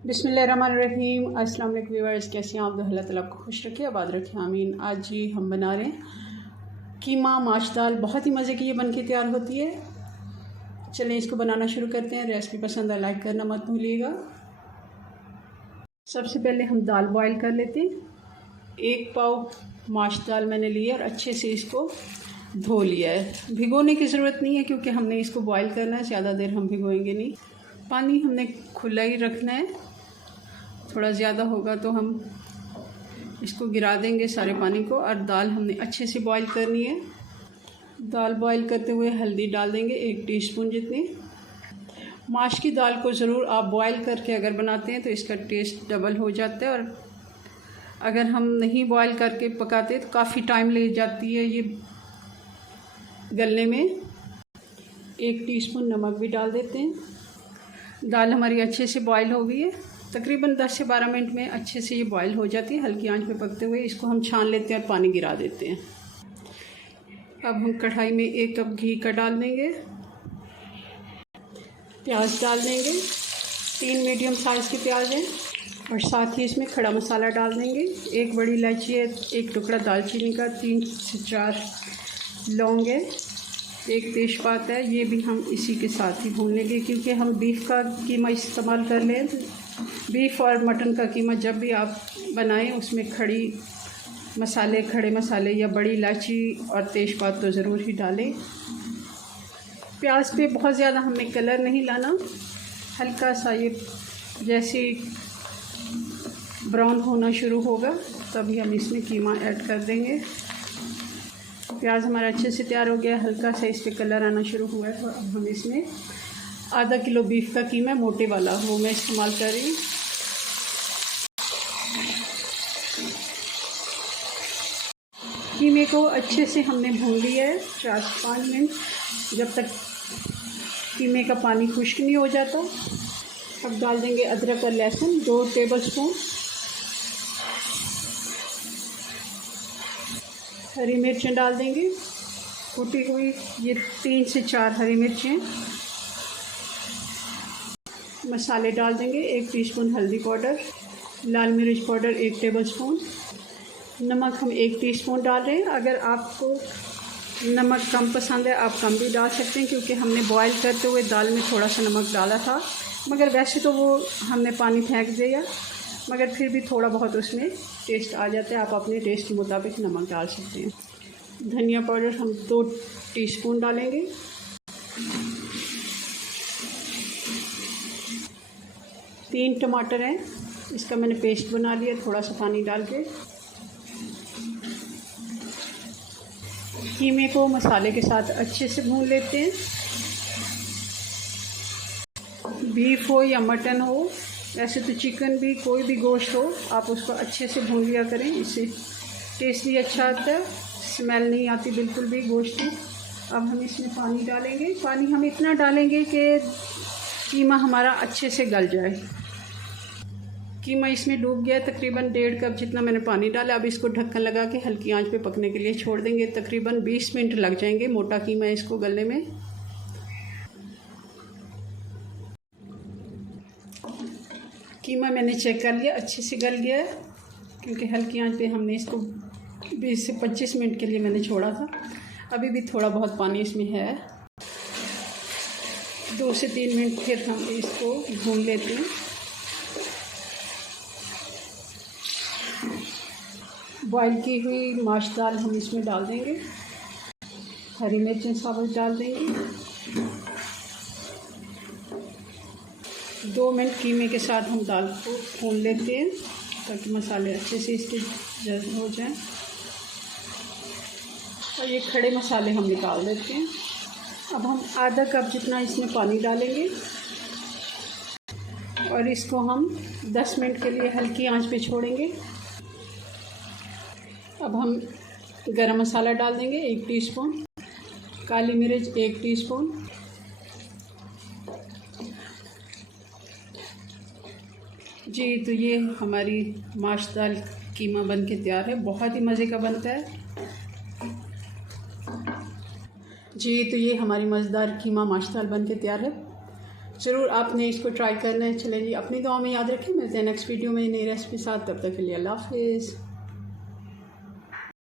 बिस्मिल्लाहिर्रहमानिर्रहीम। अस्सलाम वालेकुम व्यूअर्स, कैसे हैं आप? अल्लाह ताला आपको खुश रखे, आबाद रखे, आमीन। आज जी हम बना रहे हैं कीमा माश दाल। बहुत ही मज़े की ये बन के तैयार होती है। चलें इसको बनाना शुरू करते हैं। रेसिपी पसंद है लाइक करना मत भूलिएगा। सबसे पहले हम दाल बॉईल कर लेते हैं। 1 पाव माश दाल मैंने लिया और अच्छे से इसको धो लिया है। भिगोने की ज़रूरत नहीं है क्योंकि हमने इसको बॉईल करना है, ज़्यादा देर हम भिगोएंगे नहीं। पानी हमने खुला ही रखना है, थोड़ा ज़्यादा होगा तो हम इसको गिरा देंगे सारे पानी को। और दाल हमने अच्छे से बॉईल करनी है। दाल बॉईल करते हुए हल्दी डाल देंगे 1 टीस्पून जितनी। माश की दाल को ज़रूर आप बॉईल करके अगर बनाते हैं तो इसका टेस्ट डबल हो जाता है, और अगर हम नहीं बॉईल करके पकाते तो काफ़ी टाइम ले जाती है ये गलने में। 1 टीस्पून नमक भी डाल देते हैं। दाल हमारी अच्छे से बॉईल हो गई है, तकरीबन 10 से 12 मिनट में अच्छे से ये बॉईल हो जाती है। हल्की आंच पे पकते हुए इसको हम छान लेते हैं और पानी गिरा देते हैं। अब हम कढ़ाई में 1 कप घी का डाल देंगे। प्याज डाल देंगे, 3 मीडियम साइज़ के प्याज हैं, और साथ ही इसमें खड़ा मसाला डाल देंगे। 1 बड़ी इलायची है, 1 टुकड़ा दालचीनी का, 3 से 4 लौंग है, 1 तेज़पात है। ये भी हम इसी के साथ ही भून लेंगे क्योंकि हम बीफ का कीमा इस्तेमाल कर लें। बीफ और मटन का कीमा जब भी आप बनाएं उसमें खड़े मसाले या बड़ी इलायची और तेज़पात तो ज़रूर ही डालें। प्याज पे बहुत ज़्यादा हमें कलर नहीं लाना, हल्का सा ये जैसे ब्राउन होना शुरू होगा तभी हम इसमें कीमा ऐड कर देंगे। प्याज हमारा अच्छे से तैयार हो गया, हल्का सा इस पर कलर आना शुरू हुआ है, तो अब हम इसमें आधा किलो बीफ का कीमा मोटे वाला वो मैं इस्तेमाल कर रही हूँ। कीमे को अच्छे से हमने भून लिया है 4 से 5 मिनट, जब तक कीमे का पानी खुश्क नहीं हो जाता। अब डाल देंगे अदरक और लहसुन 2 टेबलस्पून, हरी मिर्चें डाल देंगे कूटी हुई, ये 3 से 4 हरी मिर्चें। मसाले डाल देंगे 1 टीस्पून हल्दी पाउडर, लाल मिर्च पाउडर 1 टेबलस्पून, नमक हम 1 टीस्पून डाल रहे हैं। अगर आपको नमक कम पसंद है आप कम भी डाल सकते हैं क्योंकि हमने बॉईल करते हुए दाल में थोड़ा सा नमक डाला था, मगर वैसे तो वो हमने पानी फेंक दिया, मगर फिर भी थोड़ा बहुत उसमें टेस्ट आ जाता है। आप अपने टेस्ट के मुताबिक नमक डाल सकते हैं। धनिया पाउडर हम 2 टीस्पून डालेंगे। तीन टमाटर हैं, इसका मैंने पेस्ट बना लिया थोड़ा सा पानी डाल के। कीमे को मसाले के साथ अच्छे से भून लेते हैं। बीफ हो या मटन हो, ऐसे तो चिकन भी, कोई भी गोश्त हो, आप उसको अच्छे से भून लिया करें, इससे टेस्ट भी अच्छा आता है, स्मेल नहीं आती बिल्कुल भी गोश्त की। अब हम इसमें पानी डालेंगे। पानी हम इतना डालेंगे कि कीमा हमारा अच्छे से गल जाए। कीमा इसमें डूब गया, तकरीबन 1.5 कप जितना मैंने पानी डाला। अब इसको ढक्कन लगा के हल्की आंच पे पकने के लिए छोड़ देंगे। तकरीबन 20 मिनट लग जाएंगे, मोटा कीमा है इसको गलने में। कीमा मैंने चेक कर लिया, अच्छे से गल गया है क्योंकि हल्की आंच पे हमने इसको 20 से 25 मिनट के लिए मैंने छोड़ा था। अभी भी थोड़ा बहुत पानी इसमें है। 2 से 3 मिनट फिर हम इसको भून लेते हैं। बॉईल की हुई माश दाल हम इसमें डाल देंगे, हरी मिर्चें साबुत डाल देंगे। 2 मिनट कीमे के साथ हम दाल को भून लेते हैं ताकि मसाले अच्छे से इसके जज़्ब हो जाएं। और ये खड़े मसाले हम निकाल देते हैं। अब हम आधा कप जितना इसमें पानी डालेंगे और इसको हम 10 मिनट के लिए हल्की आंच पे छोड़ेंगे। अब हम गरम मसाला डाल देंगे 1 टीस्पून, काली मिर्च 1 टीस्पून, जी। तो ये हमारी माश दाल कीमा बन के तैयार है, बहुत ही मज़े का बनता है जी। तो ये हमारी मज़ेदार कीमा माश दाल बन के तैयार है। ज़रूर आपने इसको ट्राई करना है। चलें जी, अपनी दुआ में याद रखें। मिलते हैं नेक्स्ट वीडियो में नई रेसिपी साथ। तब तक के लिए अल्लाह हाफिज़।